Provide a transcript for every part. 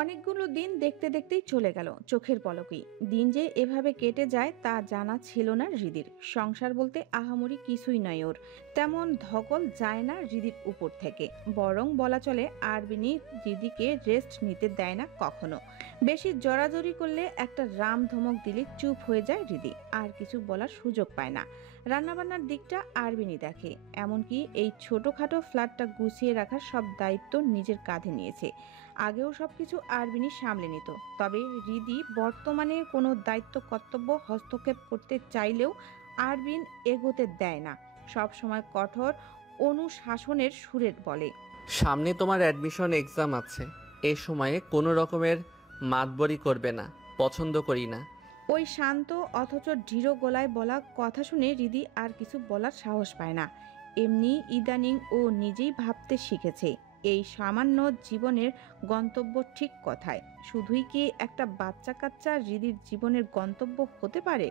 অনেকগুলো দিন দেখতে দেখতেই চলে গেল চোখের পলকেই। দিন যে এভাবে কেটে যায় তা জানা ছিল না হৃদির। সংসার বলতে আহামরি কিছুই নয় ওর। তেমন ধকল যায় না হৃদির উপর থেকে, বরং বলা চলে আরবিনি হৃদিকে রেস্ট নিতে দেয় না কখনো। বেশি জড়াজড়ি করলে একটা রাম ধমক দিলে চুপ হয়ে যায় হৃদি, আর কিছু বলার সুযোগ পায় না। রান্নাবান্নার দিকটা আরবিনি দেখে, এমনকি এই ছোটখাটো ফ্ল্যাটটা গুছিয়ে রাখার সব দায়িত্ব নিজের কাঁধে নিয়েছে। আগেও সবকিছু আরবিনি সামলে নিত, তবে হৃদি বর্তমানে কোনো দায়িত্ব কর্তব্য হস্তক্ষেপ করতে চাইলেও আরবিন এগোতে দেয় না। সব সময় কঠোর অনুশাসনের সুরের বলে, সামনে তোমার অ্যাডমিশন এক্সাম আছে, এ সময়ে কোনো রকমের মাতবরি করবে না, পছন্দ করি না। ওই শান্ত অথচ দৃঢ় গলায় বলা কথা শুনে হৃদি আর কিছু বলার সাহস পায় না। এমনি ইদানিং ও নিজেই ভাবতে শিখেছে এই সামান্য জীবনের গন্তব্য ঠিক কথায়। শুধুই কি একটা বাচ্চা কাচ্চা হৃদির জীবনের গন্তব্য হতে পারে?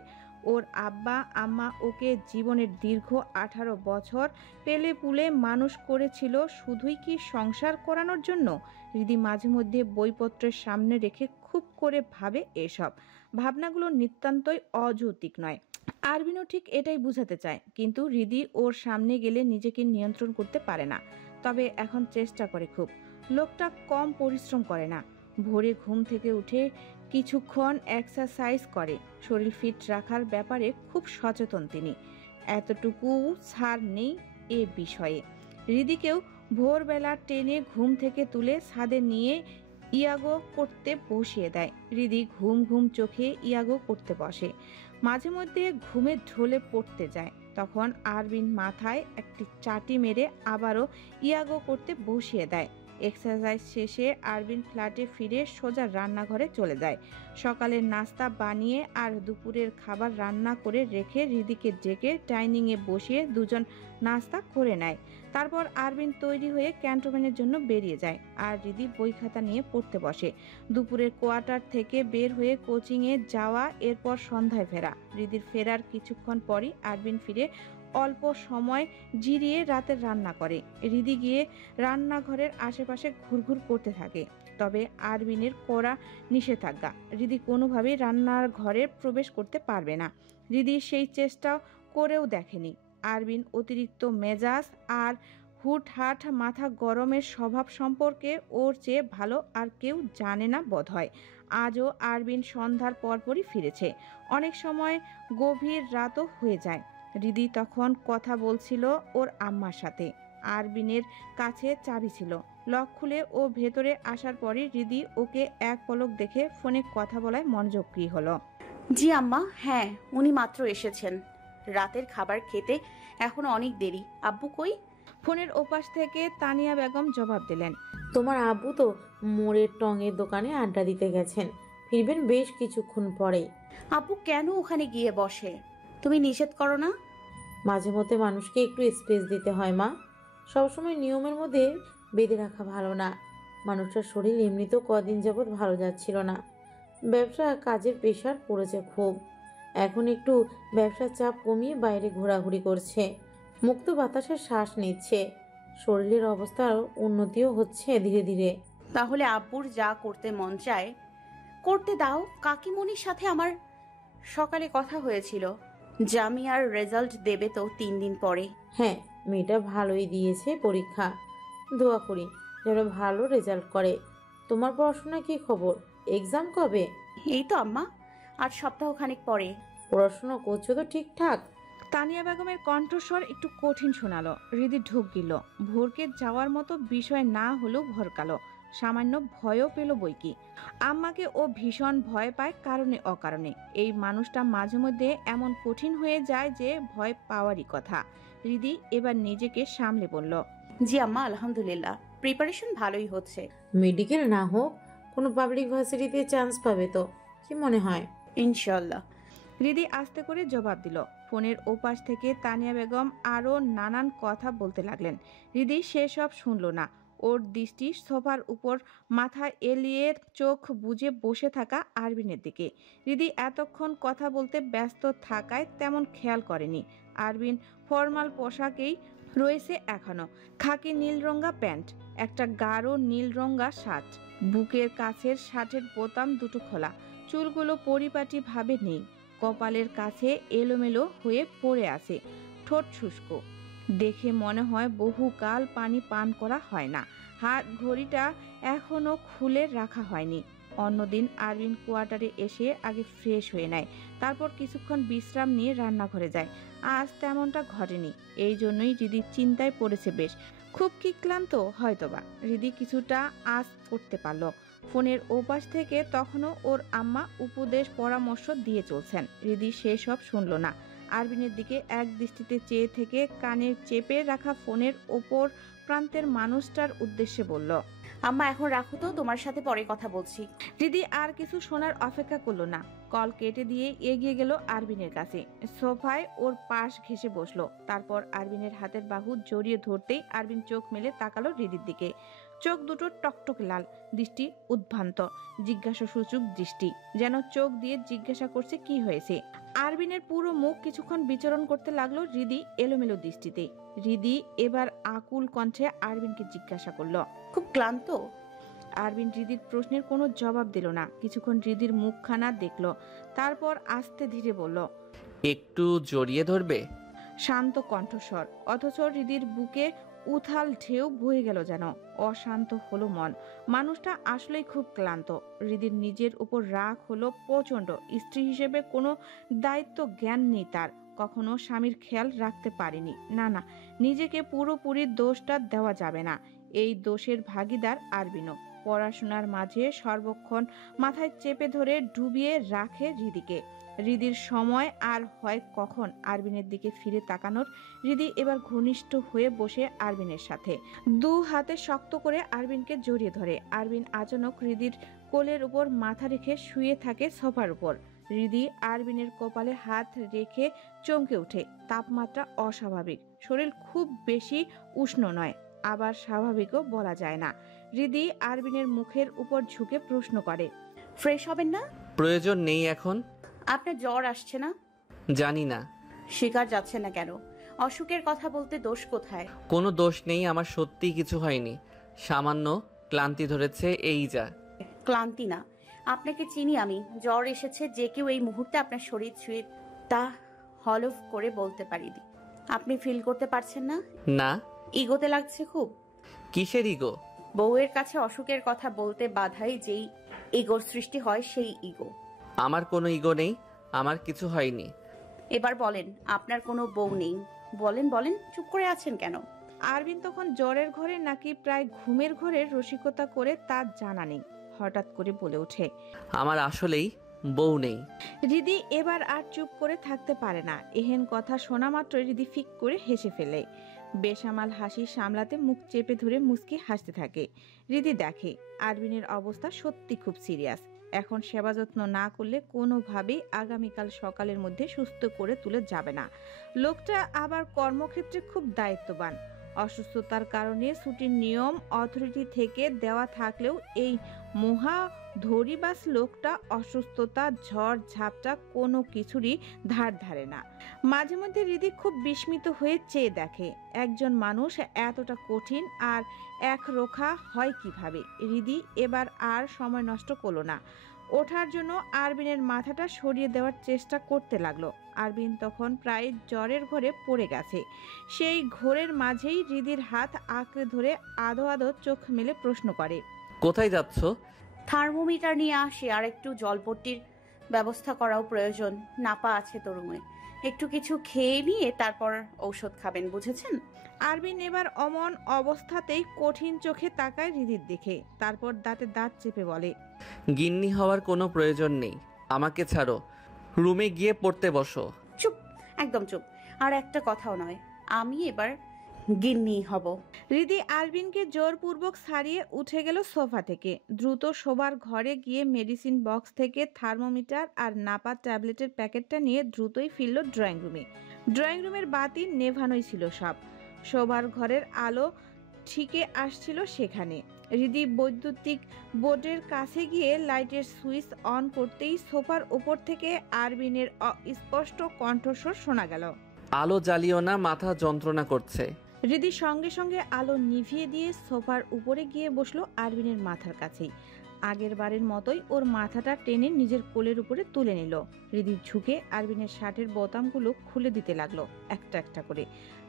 ওর আব্বা আম্মা ওকে জীবনের দীর্ঘ 18 বছর পেলে পুলে মানুষ করেছিল শুধুই কি সংসার করানোর জন্য? হৃদি মাঝে মধ্যে বইপত্রের সামনে রেখে খুব করে ভাবে এসব ভাবনাগুলো নিতান্তই অযৌক্তিক নয়। আরবিনও ঠিক এটাই বুঝাতে চায়, কিন্তু হৃদি ওর সামনে গেলে নিজেকে নিয়ন্ত্রণ করতে পারে না। তবে এখন চেষ্টা করে খুব। লোকটা কম পরিশ্রম করে না। ভোরে ঘুম থেকে উঠে কিছুক্ষণ এক্সারসাইজ করে, শরীর ফিট রাখার ব্যাপারে খুব সচেতন তিনি। এতটুকু ছাড় নেই এ বিষয়ে। হৃদিকেও ভোরবেলা টেনে ঘুম থেকে তুলে ছাদে নিয়ে ইয়াগো করতে বসিয়ে দেয়। হৃদি ঘুম ঘুম চোখে ইয়াগো করতে বসে। মাঝে মধ্যে ঘুমে ঢলে পড়তে যায়, তখন আরবিন মাথায় একটি চাটি মেরে আবারও ইয়াগো করতে বসিয়ে দেয়। এক্সারসাইজ শেষে আরবিন ফ্ল্যাটে ফিরে সোজা রান্নাঘরে চলে যায়। সকালের নাস্তা বানিয়ে আর দুপুরের খাবার রান্না করে রেখে হৃদিকে ডেকে ডাইনিংয়ে বসিয়ে দুজন নাস্তা করে নেয়। তারপর আরবিন তৈরি হয়ে ক্যান্টনমেন্টের জন্য বেরিয়ে যায়, আর হৃদি বই খাতা নিয়ে পড়তে বসে। দুপুরের কোয়ার্টার থেকে বের হয়ে কোচিংয়ে যাওয়া, এরপর সন্ধ্যায় ফেরা। হৃদির ফেরার কিছুক্ষণ পরই আরবিন ফিরে অল্প সময় জিরিয়ে রাতের রান্না করে। হৃদি গিয়ে রান্নাঘরের আশেপাশে ঘুরঘুর করতে থাকে, তবে আরবিনের কড়া নিষেধাজ্ঞা, হৃদি কোনোভাবেই রান্নার ঘরে প্রবেশ করতে পারবে না। হৃদি সেই চেষ্টা করেও দেখেনি। আরবিন অতিরিক্ত মেজাজ আর হুটহাট মাথা গরমের স্বভাব সম্পর্কে ওর চেয়ে ভালো আর কেউ জানে না বোধহয়। আজও আরবিন সন্ধ্যার পরপরই ফিরেছে। অনেক সময় গভীর রাতও হয়ে যায়। হৃদি তখন কথা বলছিল ওর আম্মার সাথে। আরবিনের কাছে চাবি ছিল। লক খুলে ও ভেতরে আসার পরই হৃদি ওকে এক পলক দেখে ফোনে কথা বলায় মনোযোগী হলো। জি আম্মা, হ্যাঁ উনি মাত্র এসেছেন। রাতের খাবার খেতে এখন অনেক দেরি। আব্বু কই? ফোনের ওপাশ থেকে তানিয়া বেগম জবাব দিলেন, তোমার আব্বু তো মোড়ের টঙের দোকানে আড্ডা দিতে গেছেন, ফিরবেন বেশ কিছুক্ষণ পরেই। আব্বু কেন ওখানে গিয়ে বসে? তুমি নিষেধ করো না? মাঝে মধ্যে মানুষকে একটু স্পেস দিতে হয় মা, সবসময় নিয়মের মধ্যে বেঁধে রাখা ভালো না। মানুষটার শরীর এমনিতেও কদিন যাবৎ ভালো যাচ্ছিল না, ব্যবসা কাজের প্রেশার পড়েছে খুব। এখন একটু ব্যবসার চাপ কমিয়ে বাইরে ঘোরাঘুরি করছে, মুক্ত বাতাসে শ্বাস নিচ্ছে, শরীরের অবস্থার উন্নতিও হচ্ছে ধীরে ধীরে। তাহলে আব্বুর যা করতে মন চায় করতে দাও। কাকিমণির সাথে আমার সকালে কথা হয়েছিল, জামিয়ার রেজাল্ট দেবে তো 3 দিন পরে। হ্যাঁ, মেয়েটা ভালোই দিয়েছে পরীক্ষা, দোয়া করি যেন ভালো রেজাল্ট করে। তোমার পড়াশোনা কি খবর? এক্সাম কবে? এই তো আম্মা, আর সপ্তাহখানেক পরে। পড়াশোনা করছো তো ঠিকঠাক? তানিয়া বেগমের কণ্ঠস্বর একটু কঠিন শোনালো। হৃদি ঢোক গিল। ভোরকে যাওয়ার মতো বিষয় না হলেও ভরকালো, সামান্য ভয়ও পেল বইকি। আম্মাকে ও ভীষণ ভয় পায় কারণে অকারণে। এই মানুষটা মাঝে মধ্যে এমন কঠিন হয়ে যায় যে ভয় পাওয়ারই কথা। হৃদি এবার নিজেকে সামলে বলল, জি আম্মা, আলহামদুলিল্লাহ প্রিপারেশন ভালোই হচ্ছে। মেডিকেল না হোক কোনো পাবলিক ভার্সিটিতে চান্স পাবে তো, কি মনে হয়? ইনশাল্লাহ। হৃদি আস্তে করে জবাব দিল। ফোনের ওপাশ থেকে তানিয়া বেগম আরও নানান কথা বলতে লাগলেন। হৃদি সেসব শুনল না। ওর দৃষ্টি সোফার উপর মাথা এলিয়ে চোখ বুজে বসে থাকা আরবিনের দিকে। হৃদি এতক্ষণ কথা বলতে ব্যস্ত থাকায় তেমন খেয়াল করেনি। আরবিন ফর্মাল পোশাকেই রয়েছে এখনো। খাকি নীল রঙা প্যান্ট, একটা গাঢ় নীল রঙা শার্ট, বুকের কাছের শার্টের বোতাম দুটো খোলা, চুলগুলো পরিপাটি ভাবে নেই, কপালের কাছে এলোমেলো হয়ে পড়ে আছে, ঠোঁট শুষ্ক। দেখে মনে হয় বহুকাল পানি পান করা হয় না। হাত ঘড়িটা এখনো খুলে রাখা হয়নি। অন্যদিন আরবিন কোয়ার্টারে এসে আগে ফ্রেশ হয়ে নেয়, তারপর কিছুক্ষণ বিশ্রাম নিয়ে রান্নাঘরে যায়। আজ তেমনটা ঘটেনি। এই জন্যই হৃদি চিন্তায় পড়েছে বেশ। খুব কি ক্লান্ত হয়তোবা। হৃদি কিছুটা আজ করতে পারল। ফোনের ওপাশ থেকে তখনও ওর আম্মা উপদেশ পরামর্শ দিয়ে চলছেন। হৃদি সেসব শুনল না। আরবিনের দিকে এক দৃষ্টিতে চেয়ে থেকে কানে চেপে রাখা ফোনের ওপর প্রান্তের মানুষটার উদ্দেশ্যে বলল, আম্মা এখন রাখো তো, তোমার সাথে পরে কথা বলছি। হৃদি আর কিছু শোনার অপেক্ষা করলো না। কল কেটে দিয়ে এগিয়ে গেল আরবিনের কাছে। সোফায় ওর পাশ ঘেঁষে বসলো। তারপর আরবিনের হাতের বাহু জড়িয়ে ধরতেই আরবিন চোখ মেলে তাকালো হৃদির দিকে। চোখ দুটো টকটকে লাল, দৃষ্টি উদ্ভ্রান্ত, জিজ্ঞাসাসূচক দৃষ্টি, যেন চোখ দিয়ে জিজ্ঞাসা করছে কি হয়েছে। আরবিনের পুরো মুখ কিছুক্ষণ বিচরণ করতে লাগলো হৃদি এলোমেলো দৃষ্টিতে। হৃদি এবার আকুল কণ্ঠে আরবিনকে জিজ্ঞাসা করলো, খুব ক্লান্ত? আরবিন হৃদির প্রশ্নের কোনো জবাব দিল না। কিছুক্ষণ হৃদির মুখখানা দেখল, তারপর আস্তে ধীরে বলল, একটু জড়িয়ে ধরবে? শান্ত কণ্ঠস্বর, অথচ হৃদির বুকে উথাল ঢেউ বয়ে গেল যেন। অশান্ত হলো মন। মানুষটা আসলেই খুব ক্লান্ত। হৃদির নিজের উপর রাগ হলো প্রচণ্ড। স্ত্রী হিসেবে কোনো দায়িত্ব জ্ঞান নেই তার। কখনো স্বামীর খেয়াল রাখতে পারেনি। না না, নিজেকে পুরোপুরি দোষটা দেওয়া যাবে না। এই দোষের ভাগিদার আরবিনও। পড়াশোনার মাঝে সর্বক্ষণ মাথায় চেপে ধরে ডুবিয়ে রাখে হৃদিকে। হৃদির সময় আর হয় কখন আরবিনের দিকে ফিরে তাকানোর। হৃদি এবার ঘনিষ্ঠ হয়ে বসে আরবিনের সাথে দু হাতে শক্ত করে আরবিনকে জড়িয়ে ধরে। আরবিন আচানক হৃদির কোলের উপর মাথা রেখে শুয়ে থাকে সোফার উপর। হৃদি আরবিনের কপালে হাত রেখে চমকে ওঠে। তাপমাত্রা অস্বাভাবিক, শরীর খুব বেশি উষ্ণ নয়, আবার স্বাভাবিকও বলা যায় না। হৃদি আরবিনের মুখের উপর ঝুঁকে প্রশ্ন করে, ফ্রেশ হবেন না? প্রয়োজন নেই এখন। আপনার জ্বর আসছে না? জানি না। শিকার যাচ্ছে না কেন? অসুখের কথা বলতে দোষ কোথায়? কোনো দোষ নেই, আমার সত্যিই কিছু হয়নি। সামান্য ক্লান্তি ধরেছে, এই যা। ক্লান্তি না, আপনাকে চিনি আমি। জ্বর এসেছে যে কেউ এই মুহূর্তে আপনার শরীর ছুঁয়ে তা হলফ করে বলতে পারিনি। আপনি ফিল করতে পারছেন না? না। ইগোতে লাগছে খুব? কিসের ইগো? বউয়ের কাছে অসুখের কথা বলতে বাধাই যেই ইগোর সৃষ্টি হয়, সেই ইগো। আমার কোনো ইগো নেই, আমার কিছু হয়নি। এবার বলেন, আপনার কোনো বউ নেই? বলেন বলেন, চুপ করে আছেন কেন? আরবিন তখন জ্বরের ঘরে নাকি প্রায় ঘুমের ঘরে রসিকতা করে তার জানা নেই। হঠাৎ করে বলে ওঠে, আমার আসলেই বউ নেই। হৃদি এবার আর চুপ করে থাকতে পারে না। এহেন কথা শোনা মাত্র হৃদি ফিক করে হেসে ফেলে। বেসামাল হাসি সামলাতে মুখ চেপে ধরে মুচকি হাসতে থাকে। হৃদি দেখে আরবিনের অবস্থা সত্যি খুব সিরিয়াস। এখন সেবা যত্ন না করলে কোনোভাবেই আগামীকাল সকালের মধ্যে সুস্থ করে তুলে যাবে না। লোকটা আবার কর্মক্ষেত্রে খুব দায়িত্ববান। অসুস্থতার কারণে ছুটির নিয়ম অথরিটি থেকে দেওয়া থাকলেও এই মহা ধরিবাস লোকটা অসুস্থতা ঝড় ঝাপটা কোনো কিছুরই ধার ধারে না। মাঝে মধ্যে হৃদি খুব বিস্মিত হয়ে চেয়ে দেখে একজন মানুষ এতটা কঠিন আর একরোখা হয় কিভাবে। হৃদি এবার আর সময় নষ্ট করলো না। ওঠার জন্য আরবিনের মাথাটা সরিয়ে দেওয়ার চেষ্টা করতে লাগলো। আরবিন তখন প্রায় জ্বরের ঘরে পড়ে গেছে। সেই ঘোরের মাঝেই হৃদির হাত আঁকড়ে ধরে আধো আধো চোখ মেলে প্রশ্ন করে, কোথায় যাচ্ছ? থার্মোমিটার নিয়ে আসি, আর একটু জলপট্টির ব্যবস্থা করাও প্রয়োজন। নাপা আছে তো রুমে, একটু কিছু খেয়ে নিয়ে তারপর ঔষধ খাবেন, বুঝেছেন? আরবিন এবার অমন অবস্থাতেই কঠিন চোখে তাকায় হৃদির দিকে। তারপর দাঁতে দাঁত চেপে বলে, গিন্নি হওয়ার কোনো প্রয়োজন নেই, আমাকে ছাড়ো। রুমে গিয়ে পড়তে বসো। চুপ, একদম চুপ। আর একটা কথাও নয়। আমি এবার গিন্নি হব। রিদি আরবিনকে জোরপূর্বক ছাড়িয়ে উঠে গেল সোফা থেকে। দ্রুত শোবার ঘরে গিয়ে মেডিসিন বক্স থেকে থার্মোমিটার আর নাপা ট্যাবলেটের প্যাকেটটা নিয়ে দ্রুতই ফিরল ড্রয়িং রুমে। ড্রয়িং রুমের বাতি নেভানোই ছিল সব। শোবার ঘরের আলো ঠিকে আসছিল সেখানে। রিদি বৈদ্যুতিক বোর্ডের কাছে গিয়ে লাইটের সুইচ অন করতেই সোফার ওপর থেকে আরবিনের স্পষ্ট কণ্ঠস্বর শোনা গেল, আলো জ্বালিও না, মাথা যন্ত্রণা করছে। রিদি সঙ্গে সঙ্গে আলো নিভিয়ে দিয়ে সোফার উপরে গিয়ে বসলো আরবিনের মাথার কাছেই। আগের বারের মতোই ওর মাথাটা টেনে নিজের কোলের উপরে তুলে নিল। রিদি ঝুঁকে আরবিনের শার্টের বোতামগুলো খুলে দিতে লাগলো একটা একটা করে।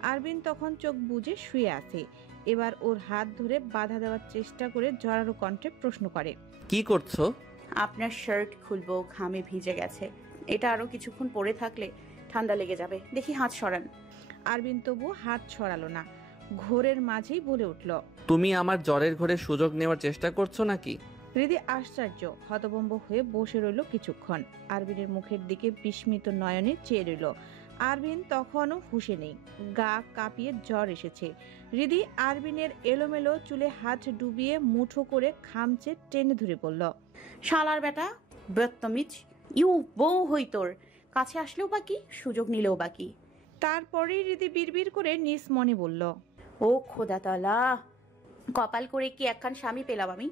আরবিন তখন চোখ বুজে শুয়ে আছে। এবার ওর হাত ধরে বাধা দেওয়ার চেষ্টা করে জোরালো কণ্ঠে প্রশ্ন করে, কি করছো? আপনার শার্ট খুলবো, ঘামে ভিজে গেছে। এটা আরো কিছুক্ষণ পরে থাকলে ঠান্ডা লেগে যাবে। দেখি হাত সরান। আরবিন তবু হাত ছড়ালো না, ঘোরের মাঝেই বলে উঠল, তুমি আমার জ্বরের ঘরে সুযোগ নেওয়ার চেষ্টা করছো নাকি? হৃদি আশ্চর্য হতভম্ব হয়ে বসে রইল কিছুক্ষণ। আরবিনের মুখের দিকে বিস্মিত নয়নে চেয়ে রইল। আরবিন তখনও হুঁশে নেই, গা কাঁপিয়ে জ্বর এসেছে। হৃদি আরবিনের এলোমেলো চুলে হাত ডুবিয়ে মুঠো করে খামচে টেনে ধরে বলল, শালার বেটা, বদতমিজ! ইউ বউ হই তোর কাছে আসলেও বাকি, সুযোগ নিলেও বাকি। তারপরেই হৃদি বিড়বিড় করে নিজ মনে বলল, ও খোদা তাআলা, কপাল করে কি একখান স্বামী পেলাম আমি।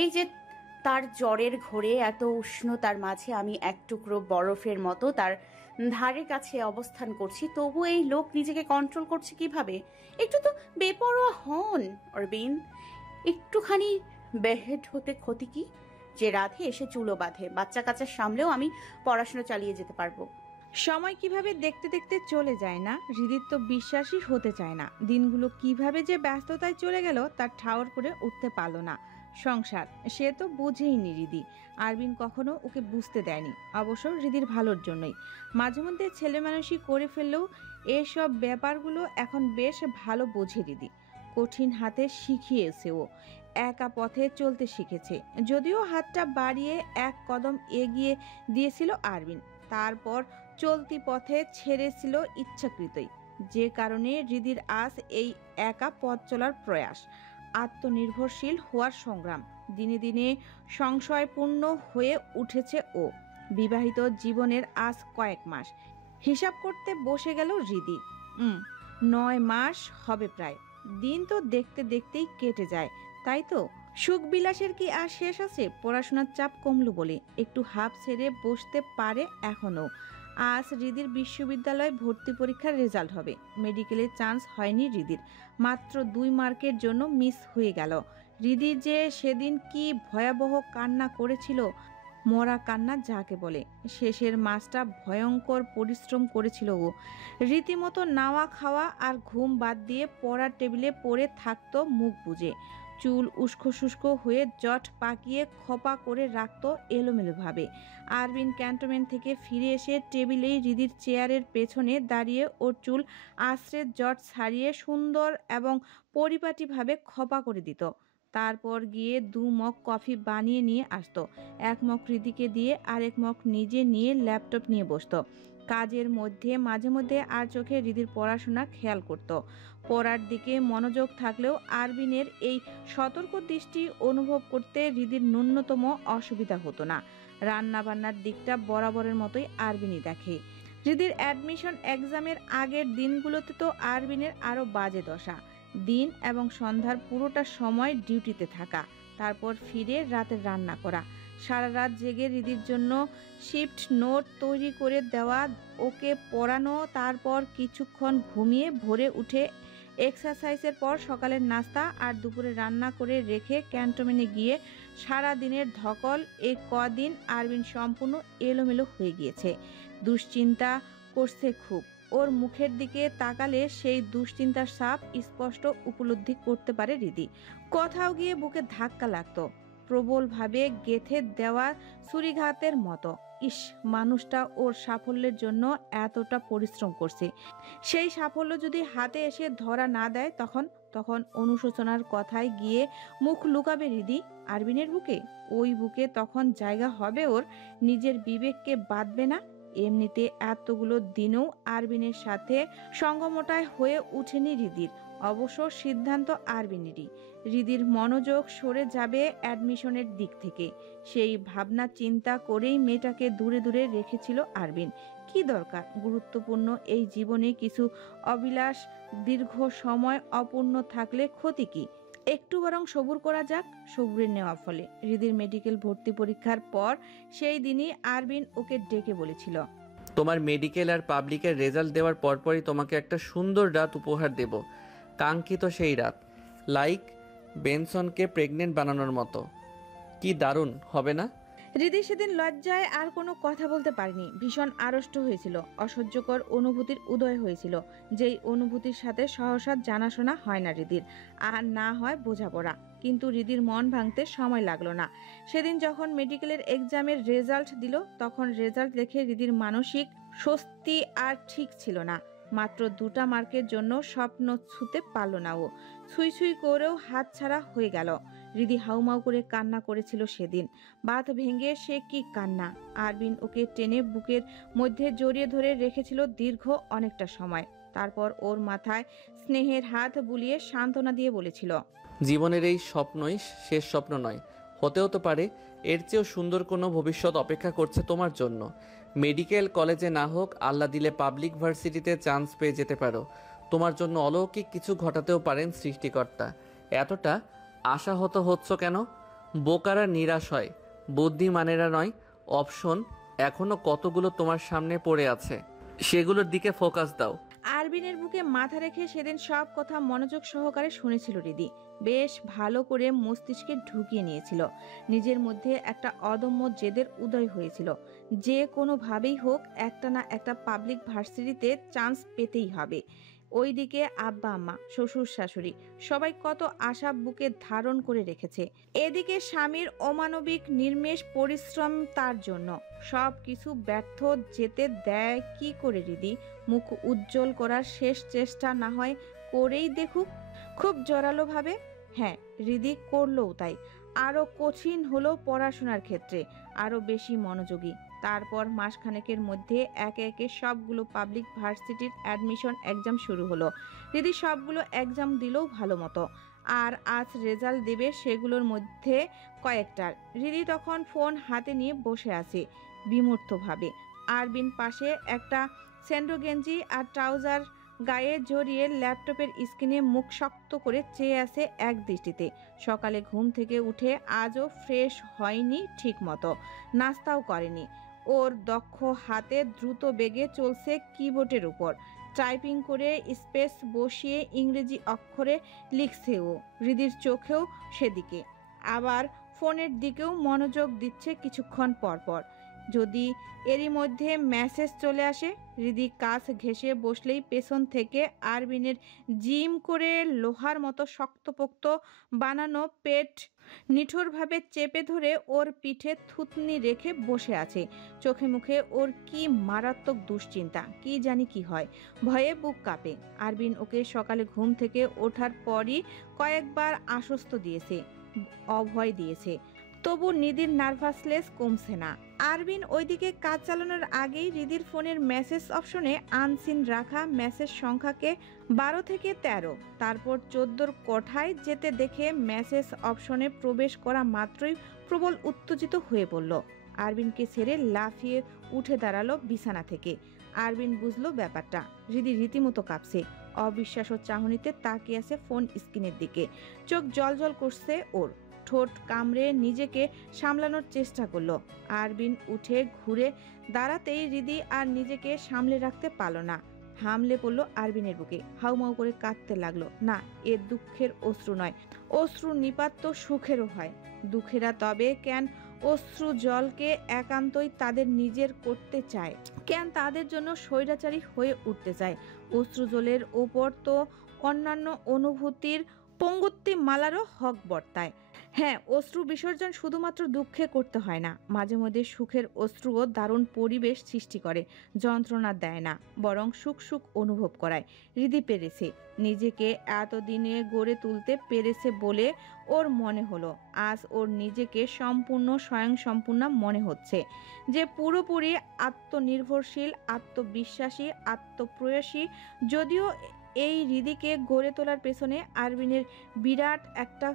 এই যে তার জ্বরের ঘোরে এত উষ্ণতার মাঝে আমি এক টুকরো বরফের মতো তার ধারে কাছে অবস্থান করছি, তবু এই লোক নিজেকে কন্ট্রোল করছে কিভাবে? একটু তো বেপরোয়া হন অরবিন। একটুখানি বেহেড হতে ক্ষতি কি? যে রাধে এসে চুলো বাঁধে, বাচ্চা কাচ্চা সামলেও আমি পড়াশোনা চালিয়ে যেতে পারবো। সময় কিভাবে দেখতে দেখতে চলে যায় না, হৃদির তো বিশ্বাসই হতে চায় না। দিনগুলো কিভাবে যে ব্যস্ততায় চলে গেল তার ঠাওর করে উঠতে পারল না। সংসার সে তো বুঝেইনি হৃদি, আরবিন কখনো ওকে বুঝতে দেয়নি। অবশ্য হৃদির ভালোর জন্যই। মাঝে মধ্যে ছেলে মানুষই করে ফেললেও এসব ব্যাপারগুলো এখন বেশ ভালো বোঝে হৃদি। কঠিন হাতে শিখিয়েছে ও, একা পথে চলতে শিখেছে। যদিও হাতটা বাড়িয়ে এক কদম এগিয়ে দিয়েছিল আরবিন, তারপর চলতি পথে ছেড়েছিল ইচ্ছাকৃতই। যে কারণে হৃদির আজ এই একা পথ চলার প্রয়াস, আত্মনির্ভরশীল হওয়ার সংগ্রাম। দিনে দিনে সংশয়পূর্ণ হয়ে উঠেছে ও। বিবাহিত জীবনের আজ কয়েক মাস। হিসাব করতে বসে গেল হৃদি। 9 মাস হবে প্রায়। দিন তো দেখতে দেখতেই কেটে যায়, তাই তো? সুখ বিলাসের কি আর শেষ আছে? পড়াশোনার চাপ কমলো বলে একটু হাঁপ ছেড়ে বসতে পারে এখনো। আজ হৃদির বিশ্ববিদ্যালয় ভর্তি পরীক্ষার রেজাল্ট হবে। মেডিকেলে চান্স হয়নি হৃদির, মাত্র 2 মার্কের জন্য মিস হয়ে গেল। হৃদি যে সেদিন কি ভয়াবহ কান্না করেছিল, মরা কান্না যাকে বলে। শেষের মাসটা ভয়ঙ্কর পরিশ্রম করেছিল ও। রীতিমতো নাওয়া খাওয়া আর ঘুম বাদ দিয়ে পড়ার টেবিলে পড়ে থাকতো মুখ বুজে। চুল উস্কো শুষ্কো হয়ে জট পাকিয়ে খোপা করে রাখতো এলোমেলোভাবে। আরবিন ক্যান্টনমেন্ট থেকে ফিরে এসে টেবিলেই হৃদির চেয়ারের পেছনে দাঁড়িয়ে ওর চুল আশ্রে জট ছাড়িয়ে সুন্দর এবং পরিপাটিভাবে খোপা করে দিত। তারপর গিয়ে 2 মগ কফি বানিয়ে নিয়ে আসতো। 1 মগ হৃদিকে দিয়ে আরেক মগ নিজে নিয়ে ল্যাপটপ নিয়ে বসতো। কাজের মধ্যে মাঝে মধ্যে আর চোখে হৃদির পড়াশোনা খেয়াল করত। পড়ার দিকে মনোযোগ থাকলেও আরবিনের এই সতর্ক দৃষ্টি অনুভব করতে হৃদির ন্যূনতম অসুবিধা হতো না। রান্নাবান্নার দিকটা বরাবরের মতোই আরবিনই দেখে। হৃদির অ্যাডমিশন এক্সামের আগের দিনগুলোতে তো আরবিনের আরও বাজে দশা। দিন এবং সন্ধ্যার পুরোটা সময় ডিউটিতে থাকা, তারপর ফিরে রাতের রান্না করা, সারা রাত জেগে হৃদির জন্য শিফট নোট তৈরি করে দেওয়া, ওকে পড়ানো, তারপর কিছুক্ষণ ঘুমিয়ে ভোরে উঠে এক্সারসাইজের পর সকালের নাস্তা আর দুপুরে রান্না করে রেখে ক্যান্টনমেন্টে গিয়ে সারা দিনের ধকল। এই কদিন আরবিন সম্পূর্ণ এলোমেলো হয়ে গিয়েছে। দুশ্চিন্তা করছে খুব। ওর মুখের দিকে তাকালে সেই দুশ্চিন্তার ছাপ স্পষ্ট উপলব্ধি করতে পারে হৃদি। কোথাও গিয়ে বুকে ধাক্কা লাগতো, প্রবলভাবে গেঁথে দেওয়া ছুরিঘাতের মতো। ইস, মানুষটা ওর সাফল্যের জন্য এতটা পরিশ্রম করছে, সেই সাফল্য যদি হাতে এসে ধরা না দেয় তখন অনুশোচনার কথায় গিয়ে মুখ লুকাবে হৃদি আরবিনের বুকে। ওই বুকে তখন জায়গা হবে ওর, নিজের বিবেককে বাঁধবে না। এমনিতে এতগুলো দিনেও আরবিনের সাথে সঙ্গমটায় হয়ে উঠেনি হৃদির। অবশ্য সিদ্ধান্ত আরবিনেরই। হৃদির মনোযোগ সরে যাবে অ্যাডমিশনের দিক থেকে। সেই ভাবনা চিন্তা করেই মেয়েটাকে দূরে দূরে রেখেছিল আরবিন। কি দরকার গুরুত্বপূর্ণ এই জীবনে কিছু অবিলাস দীর্ঘ সময় অপূর্ণ থাকলে ক্ষতি কি? একটু বরং সবুর করা যাক। সবুরের নেওয়া ফলে হৃদির মেডিকেল ভর্তি পরীক্ষার পর সেই দিনই আরবিন ওকে ডেকে বলেছিল, তোমার মেডিকেল আর পাবলিকের রেজাল্ট দেওয়ার পরপরই তোমাকে একটা সুন্দর রাত উপহার দেব। কাঙ্ক্ষিত সেই রাত, লাইক বেনসনকে প্রেগনেন্ট বানানোর মতো। কি দারুণ হবে না? হৃদি সেদিন লজ্জায় আর কোনো কথা বলতে পারেনি। ভীষণ আড়ষ্ট হয়েছিল, অসহ্যকর অনুভূতির উদয় হয়েছিল, যেই অনুভূতির সাথে সহসা জানাশোনা হয় না হৃদির, আর না হয় বোঝাপড়া। কিন্তু হৃদির মন ভাঙতে সময় লাগলো না। সেদিন যখন মেডিকেলের এক্সামের রেজাল্ট দিল, তখন রেজাল্ট দেখে হৃদির মানসিক স্বস্তি আর ঠিক ছিল না। মাত্র 2টা মার্কের জন্য স্বপ্ন ছুঁতে পারল না ও। ছুঁই ছুঁই করেও হাতছাড়া হয়ে গেল। হৃদি হাউমাউ করে কান্না করেছিল সেদিন। বাঁধ ভেঙে সে কি কান্না! আরবিন ওকে টেনে বুকের মধ্যে জড়িয়ে ধরে রেখেছিল দীর্ঘ অনেকটা সময়। তারপর ওর মাথায় স্নেহের হাত বুলিয়ে সান্ত্বনা দিয়ে বলেছিল, জীবনের এই স্বপ্নই শেষ স্বপ্ন নয়, হতেও তো পারে এর চেয়েও সুন্দর কোনো ভবিষ্যৎ অপেক্ষা করছে তোমার জন্য। মেডিকেল কলেজে না হোক, আল্লাহ দিলে পাবলিক ভার্সিটিতে চান্স পেয়ে যেতে পারো। তোমার জন্য অলৌকিক কিছু ঘটাতেও পারেন সৃষ্টিকর্তা। এতটা আশাহত হচ্ছ কেন? বোকারা নিরাশ হয়, বুদ্ধিমানেরা নয়। অপশন এখনো কতগুলো তোমার সামনে পড়ে আছে, সেগুলোর দিকে ফোকাস দাও। আরবিনের বুকে মাথা রেখে সেদিন সব কথা মনোযোগ সহকারে শুনেছিল হৃদি। বেশ ভালো করে মস্তিষ্কে ঢুকিয়ে নিয়েছিল। নিজের মধ্যে একটা অদম্য জেদের উদয় হয়েছিল। যে কোনোভাবেই হোক একটা না একটা পাবলিক ভার্সিটিতে চান্স পেতেই হবে। ওইদিকে আব্বা আম্মা, শ্বশুর শাশুড়ি সবাই কত আশা বুকে ধারণ করে রেখেছে। এদিকে স্বামীর অমানবিক নির্মেষ পরিশ্রম তার জন্য। সব কিছু ব্যর্থ যেতে দেয় কি করে হৃদি? মুখ উজ্জ্বল করার শেষ চেষ্টা না হয় করেই দেখুক, খুব জোরালোভাবে। হ্যাঁ, হৃদি করলও তাই। আরও কঠিন হলো পড়াশোনার ক্ষেত্রে, আরও বেশি মনোযোগী। তারপর মাসখানেকের মধ্যে একে একে সবগুলো পাবলিক ভার্সিটির অ্যাডমিশন এক্সাম শুরু হলো। হৃদি সবগুলো এক্সাম দিলেও ভালো মতো। আর আজ রেজাল্ট দেবে সেগুলোর মধ্যে কয়েকটার। হৃদি তখন ফোন হাতে নিয়ে বসে আছে বিমূর্তভাবে। আরবিন পাশে একটা স্যান্ডো গেঞ্জি আর ট্রাউজার গায়ে জড়িয়ে ল্যাপটপের স্ক্রিনে মুখ শক্ত করে চেয়ে আছে এক দৃষ্টিতে। সকালে ঘুম থেকে উঠে আজও ফ্রেশ হয়নি ঠিক মতো, নাস্তাও করেনি। ওর দক্ষ হাতে দ্রুত বেগে চলছে কিবোর্ডের উপর, টাইপিং করে স্পেস বসিয়ে ইংরেজি অক্ষরে লিখছে ও। হৃদির চোখেও সেদিকে, আবার ফোনের দিকেও মনোযোগ দিচ্ছে কিছুক্ষণ পর পর। যদি এরই মধ্যে মেসেজ চলে আসে, হৃদি কাছ ঘেঁষে বসলেই পেছন থেকে আরবিনের জিম করে লোহার মতো শক্তপোক্ত বানানো পেট নিঠুরভাবে চেপে ধরে ওর পিঠে থুতনি রেখে বসে আছে। চোখে মুখে ওর কি মারাত্মক দুশ্চিন্তা, কি জানি কি হয়। ভয়ে বুক কাঁপে। আরবিন ওকে সকালে ঘুম থেকে ওঠার পরই কয়েকবার আশ্বস্ত দিয়েছে, অভয় দিয়েছে, তবু নিধির নার্ভাসনেস কমছে না। আরবিন ওইদিকে কাজ চালানোর আগেই হৃদির ফোনের মেসেজ অপশনে আনসিন রাখা মেসেজ সংখ্যাকে 12 থেকে 13, তারপর 14 কোঠায় যেতে দেখে মেসেজ অপশনে প্রবেশ করা মাত্রই প্রবল উত্তেজিত হয়ে পড়ল। আরবিনকে ছেড়ে লাফিয়ে উঠে দাঁড়ালো বিছানা থেকে। আরবিন বুঝলো ব্যাপারটা। হৃদি রীতিমতো কাঁপছে, অবিশ্বাস্য চাহনিতে তাকিয়ে আছে ফোন স্ক্রিনের দিকে। চোখ জলজল করছে ওর। ঠোঁট কামড়ে নিজেকে সামলানোর চেষ্টা করলো। আরবিন উঠে ঘুরে দাঁড়াতেই হৃদি আর নিজেকে সামলে রাখতে পারল না। হামলে পড়লো আরবিনের বুকে, হাউমাউ করে কাঁদতে লাগলো। না, এ দুঃখের অশ্রু নয়। অশ্রু নিপাত তো সুখেরও হয়। দুঃখেরা তবে কেন অশ্রু জলকে একান্তই তাদের নিজের করতে চায়, কেন তাদের জন্য স্বৈরাচারী হয়ে উঠতে চায়? অশ্রু জলের ওপর তো অন্যান্য অনুভূতির পঙ্গুত্তি মালারও হক বর্তায়। হ্যাঁ, অশ্রু বিসর্জন শুধুমাত্র দুঃখে করতে হয় না, মাঝে মধ্যে সুখের অশ্রুও দারুণ পরিবেশ সৃষ্টি করে, যন্ত্রণা দেয় না, বরং সুখ সুখ অনুভব করায়। হৃদি পেরেছে, নিজেকে এতদিনে গড়ে তুলতে পেরেছে বলে ওর মনে হলো। আজ ওর নিজেকে সম্পূর্ণ স্বয়ংসম্পূর্ণ মনে হচ্ছে, যে পুরোপুরি আত্মনির্ভরশীল, আত্মবিশ্বাসী, আত্মপ্রয়াসী। যদিও এই হৃদিকে গড়ে তোলার পেছনে আরবিনের বিরাট একটা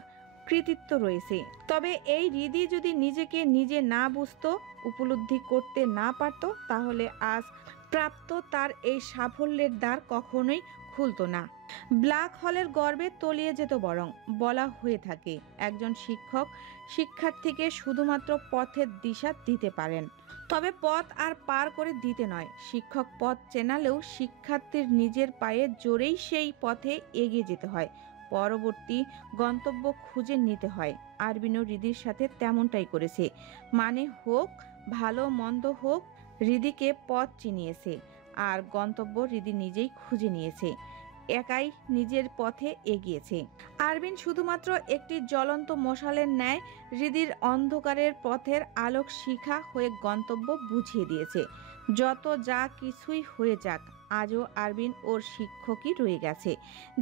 কৃতিত্ব রয়েছে। তবে এই হৃদি যদি নিজেকে নিজে না বুঝতো, উপলব্ধি করতে না পারত, তাহলে আজ প্রাপ্ত তার এই সাফল্যের দ্বার কখনোই খুলতো না। ব্ল্যাক হলের গর্বে তলিয়ে যেত। বরং বলা হয়ে থাকে একজন শিক্ষক শিক্ষার্থীকে শুধুমাত্র পথের দিশা দিতে পারেন, তবে পথ আর পার করে দিতে নয়। শিক্ষক পথ চেনালেও শিক্ষার্থীর নিজের পায়ে জোরেই সেই পথে এগিয়ে যেতে হয়, পরবর্তী গন্তব্য খুঁজে নিতে হয়। আরবিনও হৃদির সাথে তেমনটাই করেছে। মানে হোক ভালো মন্দ হোক, হৃদিকে পথ চিনিয়েছে আর গন্তব্য হৃদি নিজেই খুঁজে নিয়েছে, একাই নিজের পথে এগিয়েছে। আরবিন শুধুমাত্র একটি জ্বলন্ত মশালের ন্যায় হৃদির অন্ধকারের পথের আলোক শিখা হয়ে গন্তব্য বুঝিয়ে দিয়েছে। যত যা কিছুই হয়ে যাক, আজও আরবিন ওর শিক্ষকই রয়ে গেছে,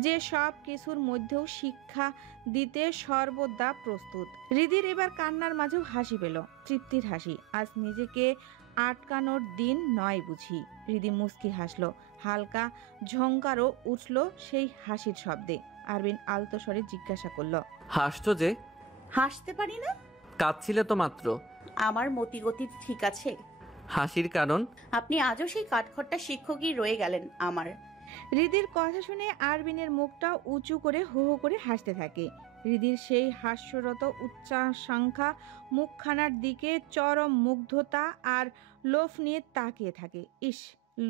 যে সব কিছুর মধ্যেও শিক্ষা দিতে সর্বদা প্রস্তুত। হৃদির এবার কান্নার মাঝেও হাসি পেল, তৃপ্তির হাসি। আজ নিজেকে আটকানোর দিন নয় বুঝি। হৃদি মুচকি হাসলো, হালকা ঝংকারও উঠল সেই হাসির শব্দে। আরবিন আলতো স্বরে জিজ্ঞাসা করল, হাসছো যে? হাসতে পারি না? কাঁদছিলে তো মাত্র। আমার মতিগতি ঠিক আছে? হাসির কারণ? আপনি আজও সেই কাঠখট্টা শিক্ষকই রয়ে গেলেন আমার। হৃদির কথা শুনে আরবিনের মুখটা উঁচু করে হো হো করে হাসতে থাকে। হৃদির সেই হাস্যরত উচ্চাকাঙ্ক্ষা মুখখানার দিকে চরম মুগ্ধতা আর লোভ নিয়ে তাকিয়ে থাকে। ইস,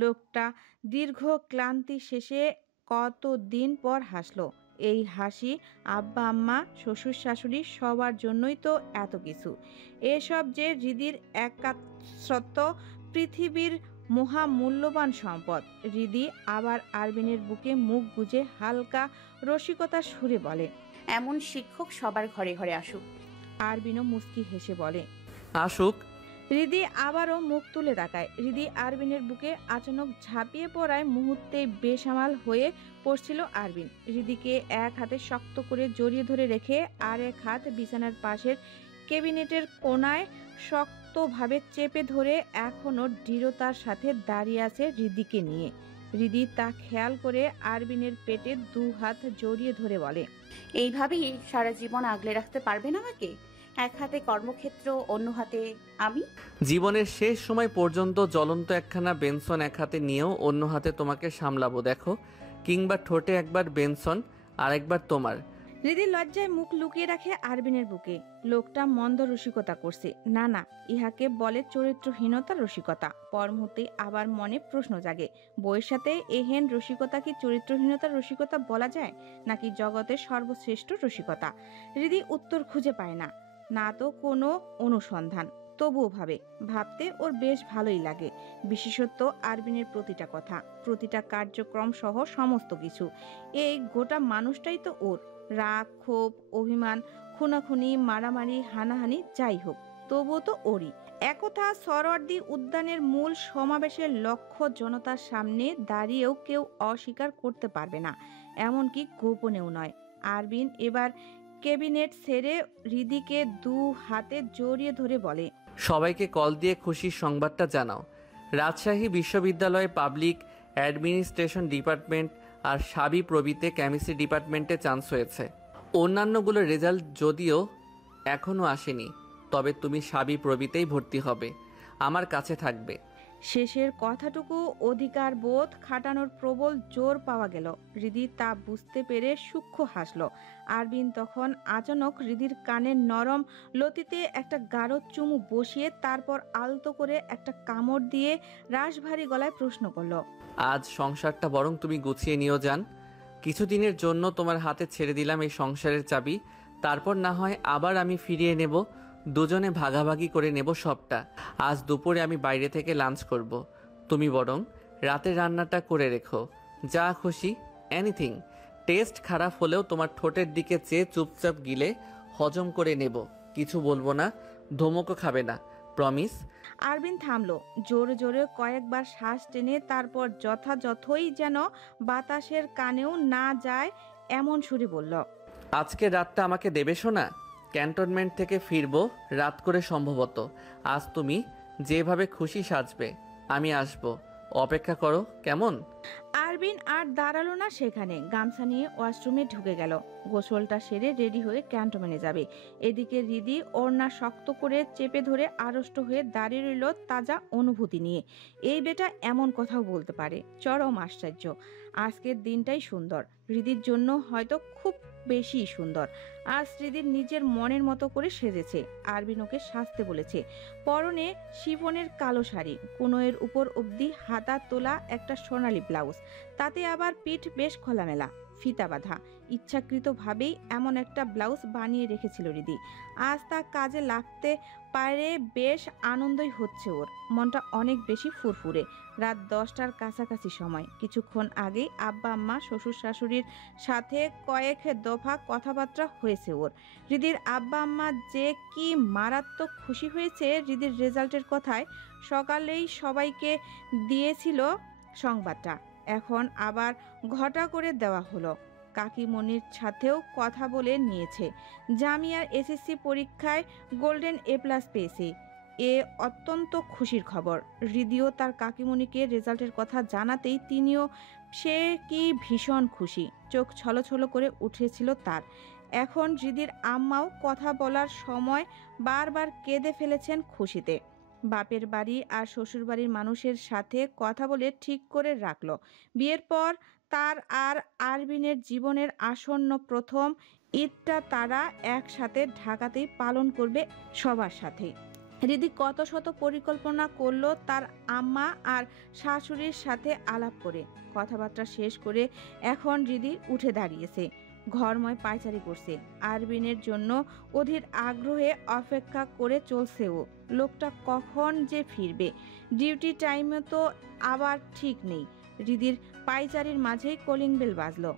লোকটা দীর্ঘ ক্লান্তি শেষে কতদিন পর হাসলো। এই হাসি আব্বা আম্মা শ্বশুর শাশুড়ি সবার জন্যই তো এত কিছু। এসব যে হৃদির একাত্রত্ব পৃথিবীর মহামূল্যবান সম্পদ। হৃদি আবার আরবিনের বুকে মুখ গুজে হালকা রসিকতার সুরে বলে, এমন শিক্ষক সবার ঘরে ঘরে আসুক। আরবিনও মুস্কি হেসে বলে, আসুক। হৃদি আবারও মুখ তুলে তাকায়। হৃদি আরবিনের বুকে আচানক ঝাঁপিয়ে পড়ায় মুহূর্তেই বেসামাল হয়ে পড়ছিল আরবিন। হৃদিকে এক হাতে শক্ত করে জড়িয়ে ধরে রেখে আর এক হাত বিছানার পাশের ক্যাবিনেটের কোণায় শক্তভাবে চেপে ধরে এখনো দৃঢ়তার সাথে দাঁড়িয়ে আছে হৃদিকে নিয়ে। হৃদি তা খেয়াল করে আরবিনের পেটে দু হাত জড়িয়ে ধরে বলে, এইভাবেই সারা জীবন আগলে রাখতে পারবেন আমাকে? এক হাতে কর্মক্ষেত্র, অন্য হাতে আমি। জীবনের শেষ সময় পর্যন্ত জ্বলন্ত একখানা বেনসন এক হাতে নিয়েও অন্য হাতে তোমাকে সামলাবো দেখো। কিংবা ঠোঁটে একবার বেনসন আর একবার তোমার। হৃদি লজ্জায় মুখ লুকিয়ে রাখে আরবিনের বুকে। লোকটা মন্দ রসিকতা করছে। না না, ইহাকে বলে চরিত্রহীনতার রসিকতা। পর মুহূর্তে আবার মনে প্রশ্ন জাগে, বইয়ের সাথে এহেন রসিকতা কি চরিত্রহীনতার রসিকতা বলা যায়, নাকি জগতের সর্বশ্রেষ্ঠ রসিকতা? হৃদি উত্তর খুঁজে পায় না, না তো কোনো অনুসন্ধান। তবুও ভাবতে ওর বেশ ভালোই লাগে। বিশেষত আরবিনের প্রতিটা কথা, প্রতিটা কার্যক্রম সহ সমস্ত কিছু। এই গোটা মানুষটাই তো ওর। রাগ, ক্ষোভ, অভিমান, খুনাখুনি, মারামারি, হানাহানি যাই হোক, তবুও তো ওরই। একথা সরওয়ার্দী উদ্যানের মূল সমাবেশের লক্ষ্য জনতার সামনে দাঁড়িয়েও কেউ অস্বীকার করতে পারবে না, এমনকি গোপনেও নয়। আরবিন এবার ক্যাবিনেট ছেড়ে হৃদিকে দু হাতে জড়িয়ে ধরে বলে, সবাইকে কল দিয়ে খুশির সংবাদটা জানাও। রাজশাহী বিশ্ববিদ্যালয়ে পাবলিক অ্যাডমিনিস্ট্রেশন ডিপার্টমেন্ট আর সাবি প্রবিতে কেমিস্ট্রি ডিপার্টমেন্টে চান্স হয়েছে। অন্যান্যগুলোর রেজাল্ট যদিও এখনও আসেনি, তবে তুমি সাবি প্রবিতেই ভর্তি হবে, আমার কাছে থাকবে। শেষের কথাটুকু অধিকার বোধ খাটানোর প্রবল জোর পাওয়া গেল। হৃদি তা বুঝতে পেরে সূক্ষ্ম হাসল। আরবিন তখন আচানক হৃদির কানের নরম লতিতে একটা গাঢ় চুমু বসিয়ে তারপর আলতো করে একটা কামড় দিয়ে রাশভারী গলায় প্রশ্ন করল, আজ সংসারটা বরং তুমি গুছিয়ে নিও যান। কিছুদিনের জন্য তোমার হাতে ছেড়ে দিলাম এই সংসারের চাবি, তারপর না হয় আবার আমি ফিরিয়ে নেব, দুজনে ভাগাভাগি করে নেব সবটা। আজ দুপুরে আমি বাইরে থেকে লাঞ্চ করব, তুমি বরং রাতের রান্নাটা করে রেখো। যা খুশি, এনিথিং। টেস্ট খারাপ হলেও তোমার ঠোঁটের দিকে চেয়ে চুপচাপ গিলে হজম করে নেব, কিছু বলবো না, ধমকও খাবে না, প্রমিস। আরবিন থামলো, জোরে জোরে কয়েকবার শ্বাস টেনে তারপর যথাযথই যেন বাতাসের কানেও না যায় এমন সুরে বলল, আজকে রাতটা আমাকে দেবে শোনা? ক্যান্টনমেন্ট থেকে ফিরবো রাত করে সম্ভবত। আজ তুমি যেভাবে খুশি সাজবে, আমি আসবো, অপেক্ষা করো কেমন? আরবিন আরবিন আর দাঁড়ালো না সেখানে, গামছা নিয়ে ওয়াশরুমে ঢুকে গেল। গোসলটা সেরে রেডি হয়ে ক্যান্টনমেন্টে যাবে। এদিকে রিদি ওড়না শক্ত করে চেপে ধরে আড়ষ্ট হয়ে দাঁড়িয়ে রইল তাজা অনুভূতি নিয়ে। এই বেটা এমন কথাও বলতে পারে, চরম আশ্চর্য। আজকের দিনটাই সুন্দর, রিদির জন্য হয়তো খুব বেশি সুন্দর। আজ রিদির নিজের মনের মতো করে সেজেছে। আরবিন ওকে সাজতে বলেছে। পরনে শিফনের কালো শাড়ি, কোনোয়ের উপর অবধি হাতা তোলা একটা সোনালি ব্লাউজ, তাতে আবার পিঠ বেশ খোলামেলা, ফিতা বাঁধা। ইচ্ছাকৃতভাবেই এমন একটা ব্লাউজ বানিয়ে রেখেছিল রিদি। আজ তা কাজে লাগতে পারে, বেশ আনন্দই হচ্ছে ওর। মনটা অনেক বেশি ফুরফুরে। রাত 10টার কাছাকাছি সময়। কিছুক্ষণ আগেই আব্বা আম্মা শ্বশুর শাশুড়ির সাথে কয়েক দফা কথাবার্তা হয়েছে ওর। রিদির আব্বা আম্মা যে কি মারাত্মক খুশি হয়েছে রিদির রেজাল্টের কথায়। সকালেই সবাইকে দিয়েছিল সংবাদটা, এখন আবার ঘটা করে দেওয়া হলো। কাকিমণির সাথেও কথা বলে নিয়েছে। জামিয়ার এসএসসি পরীক্ষায় গোল্ডেন A+ পেয়েছে। এ অত্যন্ত খুশির খবর। হৃদিও তার কাকিমণিকে রেজাল্টের কথা জানাতেই তিনিও সে কি ভীষণ খুশি, চোখ ছলছল করে উঠেছিল তার। এখন হৃদির আম্মাও কথা বলার সময় বারবার কেঁদে ফেলেছেন খুশিতে। বাপের বাড়ি আর শ্বশুর বাড়ির মানুষের সাথে কথা বলে ঠিক করে রাখলো, বিয়ের পর তার আর আরবিনের জীবনের আসন্ন প্রথম ঈদটা তারা একসাথে ঢাকাতেই পালন করবে সবার সাথে। রিদি কত শত পরিকল্পনা করলো তার আম্মা আর শাশুড়ির সাথে আলাপ করে। কথাবার্তা শেষ করে এখন রিদি উঠে দাঁড়িয়েছে, ঘরময় পায়চারি করছে। আরবিনের জন্য অধীর আগ্রহে অপেক্ষা করে চলছে ও। লোকটা কখন যে ফিরবে, ডিউটি টাইমে তো আবার ঠিক নেই। রিদির পায়চারির মাঝেই কলিং বেল বাজলো।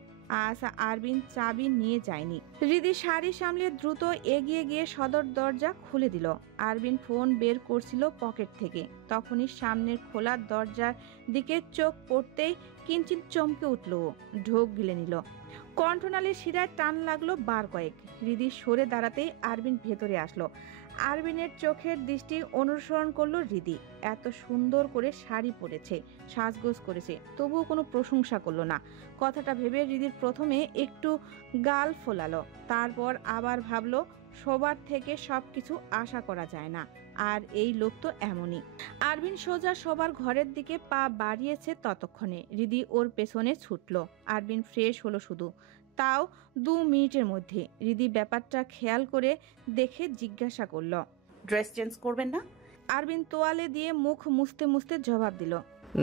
আজ আরবিন চাবি নিয়ে যায়নি। রিদি শাড়ি সামলে দ্রুত এগিয়ে গিয়ে সদর দরজা খুলে দিল। আরবিন ফোন বের করছিল পকেট থেকে, তখনই সামনের খোলা দরজার দিকে চোখ পড়তেই কিঞ্চিত চমকে উঠল, ঢোক গিলে নিল। কণ্ঠনালীর শিরায় টান লাগলো বার কয়েক। রিদি সরে দাঁড়াতেই আরবিন ভেতরে আসলো। আরবিনের চোখের দৃষ্টি অনুসরণ করলো রিদি। এত সুন্দর করে শাড়ি পরেছে, সাজগোজ করেছে, তবুও কোনো প্রশংসা করলো না। কথাটা ভেবে রিদির প্রথমে একটু গাল ফোলালো, তারপর আবার ভাবলো সবার থেকে সবকিছু আশা করা যায় না, আর এই লোক তো এমনই। আরবিন সোজা সবার ঘরের দিকে পা বাড়িয়েছে, ততক্ষণে রিদি ওর পেছনে ছুটলো। আরবিন ফ্রেশ হলো শুধু, তাও 2 মিনিটের মধ্যে। রিদি ব্যাপারটা খেয়াল করে দেখে জিজ্ঞাসা করলো, ড্রেস চেঞ্জ করবেন না? আরবিন তোয়ালে দিয়ে মুখ মুছতে মুছতে জবাব দিল,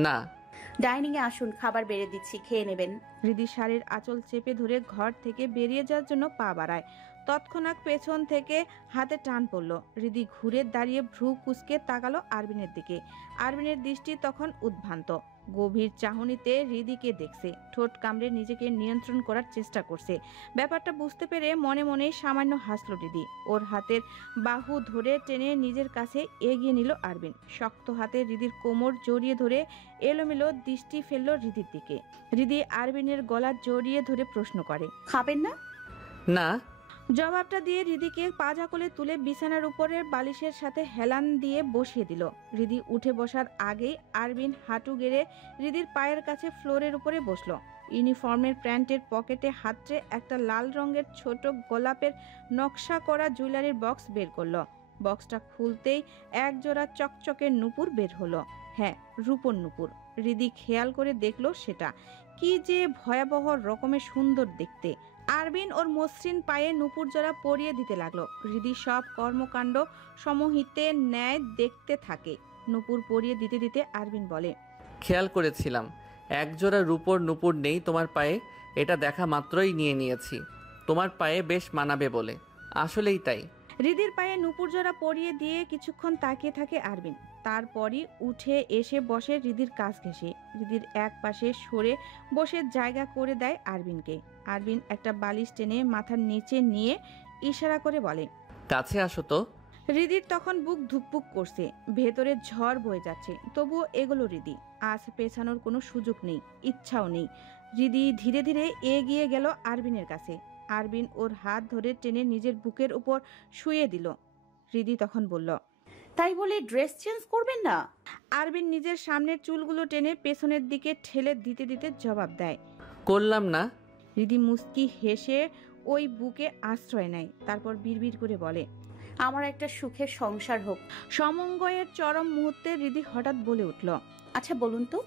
না। ডাইনিং এ আসুন, খাবার বেড়ে দিচ্ছি, খেয়ে নেবেন। রিদি শাড়ির আঁচল চেপে ধরে ঘর থেকে বেরিয়ে যাওয়ার জন্য পা বাড়ায়। তৎক্ষণাৎ পেছন থেকে হাতে টান পড়ল। রিদি ঘুরে দাঁড়িয়ে ভ্রু কুঁচকে তাকালো আরবিনের দিকে। আরবিনের দৃষ্টি তখন উদ্ভ্রান্ত, গভীর চাহনিতে রিদিকে দেখছে। ঠোঁট কামড়ে নিজেকে নিয়ন্ত্রণ করার চেষ্টা করছে। ব্যাপারটা বুঝতে পেরে মনে মনেই সামান্য হাসল রিদি। ওর হাতের বাহু ধরে টেনে নিজের কাছে এগিয়ে নিল আরবিন। শক্ত হাতে রিদির কোমর জড়িয়ে ধরে এলোমেলো দৃষ্টি ফেলল রিদির দিকে। রিদি আরবিনের গলা জড়িয়ে ধরে প্রশ্ন করে, খাবেন না? না। জবাবটা দিয়ে রিদিকে পাজা কোলে তুলে বিছানার উপরের বালিশের সাথে হেলান দিয়ে বসিয়ে দিল। রিদি উঠে বসার আগেই আরবিন হাঁটু গেড়ে রিদির পায়ের কাছে ফ্লোরের উপরে বসলো। ইউনিফর্মের প্যান্টের পকেটে হাতড়ে একটা লাল রঙের ছোট গোলাপের নকশা করা জুয়েলারির বক্স বের করলো। বক্সটা খুলতেই এক জোড়া চকচকে নুপুর বের হলো। হ্যাঁ, রূপোর নুপুর। রিদি খেয়াল করে দেখলো সেটা কি যে ভয়াবহ রকমের সুন্দর দেখতে। আরবিন ওর মসৃণ পায়ে নুপুর জোড়া পরিয়ে দিতে লাগলো। হৃদি সব কর্মকাণ্ড সমহিতে ন্যায় দেখতে থাকে। নুপুর পরিয়ে দিতে দিতে আরবিন বলে, খেয়াল করেছিলাম একজোড়া রূপোর নুপুর নেই তোমার পায়ে, এটা দেখা মাত্রই নিয়ে নিয়েছি তোমার পায়ে বেশ মানাবে বলে। আসলেই তাই। হৃদির পায়ে নুপুর জোড়া পরিয়ে দিয়ে কিছুক্ষণ তাকিয়ে থাকে আরবিন। তারপরই উঠে এসে বসে হৃদির কাছ ঘেঁষে। হৃদির এক পাশে সরে বসে জায়গা করে দেয় আরবিনকে। আরবিন একটা বালিশ টেনে মাথার নিচে নিয়ে ইশারা করে বলে, কাছে আসো তো। হৃদির তখন বুক ধুকপুক করছে, ভেতরে ঝড় বয়ে যাচ্ছে, তবুও এগুলো হৃদি। আজ পেছানোর কোনো সুযোগ নেই, ইচ্ছাও নেই। হৃদি ধীরে ধীরে এগিয়ে গেল আরবিনের কাছে। আরবিন ওর হাত ধরে টেনে নিজের বুকের উপর শুয়ে দিল। হৃদি তখন বলল, তাই বলে ড্রেস চেঞ্জ করবেন না? আরবিন নিজের সামনের চুলগুলো টেনে পেছনের দিকে ঠেলে দিতে দিতে জবাব দেয়। করলাম না। রিদি মুস্কি হেসে ওই বুকে আশ্রয় নেয়, তারপর বিড়বিড় করে বলে, আমার একটা সুখের সংসার হোক। সমঙ্গয়ের চরম মুহূর্তে রিদি হঠাৎ বলে উঠল, আচ্ছা বলুন তো,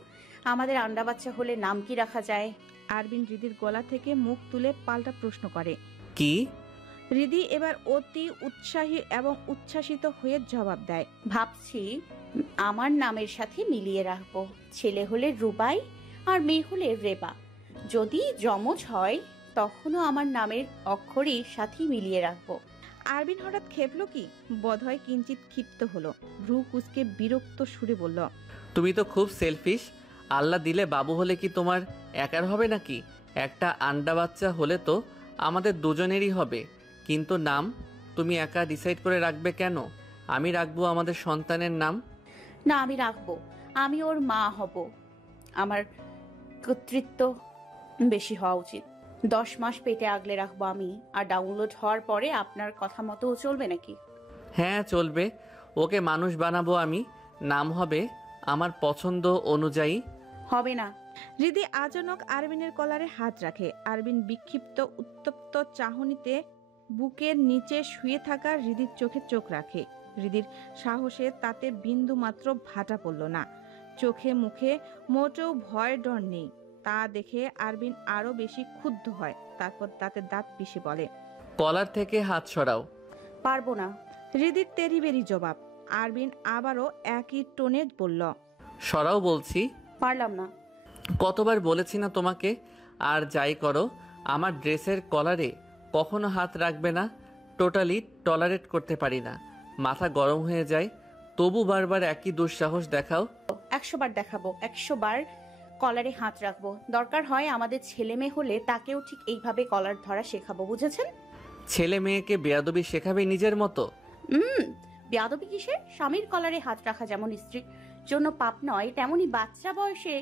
আমাদের আন্ডা বাচ্চা হলে নাম কি রাখা যায়? আরবিন রিদির গলা থেকে মুখ তুলে পাল্টা প্রশ্ন করে। কি? রিদি এবার অতি উৎসাহী এবং উচ্ছ্বাসিত হয়ে জবাব দেয়, ভাবছি আমার নামের সাথে মিলিয়ে রাখবো। ছেলে হলে রুবাই আর মেয়ে হলে রেবা। যদি যমজ হয় তখনও আমার নামের অক্ষরই সাথে মিলিয়ে রাখবো। আরবিন হঠাৎ খেপল কি বোধহয় কিঞ্চিত ক্ষিপ্ত হলো, ভ্রু কুচকে বিরক্ত সুরে বলল, তুমি তো খুব সেলফিশ। আল্লাহ দিলে বাবু হলে কি তোমার একার হবে নাকি? একটা আন্ডা বাচ্চা হলে তো আমাদের দুজনেরই হবে। কিন্তু নাম তুমি একা ডিসাইড করে রাখবে কেন? আমি রাখবো আমাদের সন্তানের নাম। না, আমি রাখবো। আমি ওর মা হব। আমার কর্তৃত্ব বেশি হওয়া উচিত। 10 মাস পেটে আগলে রাখবো আমি। আর ডাউনলোড হওয়ার পরে আপনার কথা মতো চলবে নাকি? হ্যাঁ চলবে। ওকে মানুষ বানাবো আমি। নাম হবে আমার পছন্দ অনুযায়ী। হবে না। রিদি আচানক আরবিনের কলারে হাত রাখে। আরবিন বিক্ষিপ্ত উত্তপ্ত চাহনিতে বুকের নিচে শুয়ে থাকা রিদির চোখে চোখ রাখে। রিদির সাহসে তাতে বিন্দু মাত্র ভাটা পড়ল না। চোখে মুখে মোটেও ভয় ডর নেই। তা দেখে আরবিন আরো বেশি ক্ষুব্ধ হয়। তারপর তাতে দাঁত পিষে বলে, কলার থেকে হাত সরাও। পারবো না। রিদির তেরিবেরি জবাব। আরবিন আবারও একই টোনে বলল, সরাও বলছি। পারলাম না। কতবার বলেছি না তোমাকে? আর যাই করো আমার ড্রেসের কলারে কখনো হাত রাখবে না। টোটালি টলারেট করতে পারি না। মাথা গরম হয়ে যায়। তবু বারবার একই দুঃসাহস দেখাও। 100 বার দেখাবো, 100 বার কলারে হাত রাখবো। দরকার হয় আমাদের ছেলে মেয়ে হলে তাকেও ঠিক এইভাবে কলার ধরা শেখাবো, বুঝেছেন? ছেলে মেয়েকে বেয়াদবি শেখাবে নিজের মতো। বেয়াদবি কিসের? স্বামীর কলারে হাত রাখা যেমন স্ত্রীর জন্য পাপ নয়, তেমনি বাচ্চা বয়সে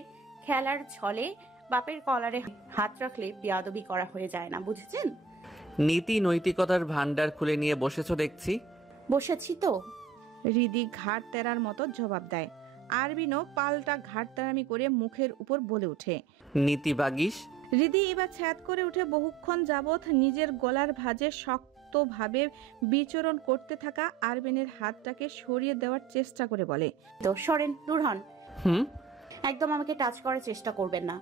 খেলার ছলে বাপের কলারে হাত রাখলে বেয়াদবি করা হয়ে যায় না, বুঝেছেন? নীতি নৈতিকতার ভান্ডার খুলে নিয়ে বসেছো দেখছি। বসেছি তো। রিদি ঘাট তেরার মতো জবাব দেয়। আরবিনও পাল্টা ঘাট তেরামি করে মুখের উপর বলে ওঠে, নীতি বাগিস। রিদি এবার ছ্যাদ করে উঠে বহুক্ষণ যাবৎ নিজের গলার ভাঁজে শক্তভাবে বিচরণ করতে থাকা আরবিনের হাতটাকে সরিয়ে দেওয়ার চেষ্টা করে বলে, তো সরেন, দূর হন। হুম। একদম আমাকে টাচ করার চেষ্টা করবেন না।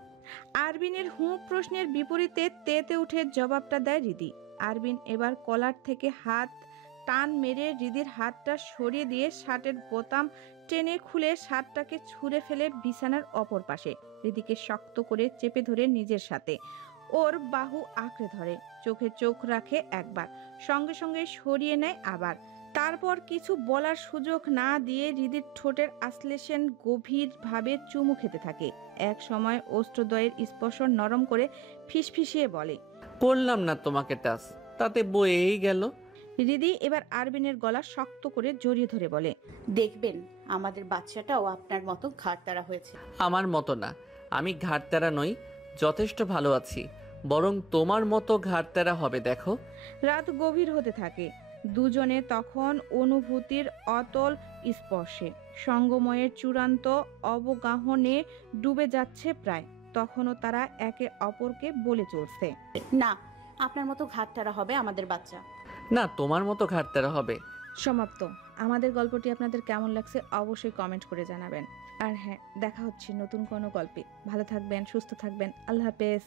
আরবিনের হুঁ প্রশ্নের বিপরীতে তেতে উঠে জবাবটা দেয় রিদি। আরবিন এবার কলার থেকে হাত টান মেরে রিদির হাতটা সরিয়ে দিয়ে শার্টের বোতাম টেনে খুলে শার্টটাকে ছুঁড়ে ফেলে বিছানার অপর পাশে রিদিকে শক্ত করে চেপে ধরে নিজের সাথে ওর বাহু আঁকড়ে ধরে। চোখে চোখ রাখে একবার, সঙ্গে সঙ্গে সরিয়ে নেয় আবার। তারপর কিছু বলার সুযোগ না দিয়ে রিদির ঠোঁটের আশ্লেষণ গভীরভাবে চুমু খেতে থাকে। এক সময় অষ্টদয়ের স্পর্শ নরম করে ফিসফিসিয়ে বলে, করলাম না তোমাকে টাচ, তাতে বয়েই গেল। রিদি এবার আরবিনের গলা শক্ত করে জড়িয়ে ধরে বলে, দেখবেন আমাদের বাচ্চাটাও আপনার মতো ঘাড়তারা হয়েছে। আমার মতো না, আমি ঘাটতারা নই, যথেষ্ট ভালো আছি। বরং তোমার মতো ঘাটতারা হবে দেখো। রাত গভীর হতে থাকে। দুজনে তখন অনুভূতির অতল স্পর্শে সঙ্গময়ের চূড়ান্ত অবগাহনে ডুবে যাচ্ছে প্রায়। তখনও তারা একে অপরকে বলে চলছে, না, আপনার মতো ঘাড়তারা হবে আমাদের বাচ্চা। না, তোমার মতো ঘাটতারা হবে। সমাপ্ত। আমাদের গল্পটি আপনাদের কেমন লাগছে অবশ্যই কমেন্ট করে জানাবেন। আর হ্যাঁ, দেখা হচ্ছে নতুন কোনো গল্পে। ভালো থাকবেন, সুস্থ থাকবেন। আল্লাহ হাফেজ।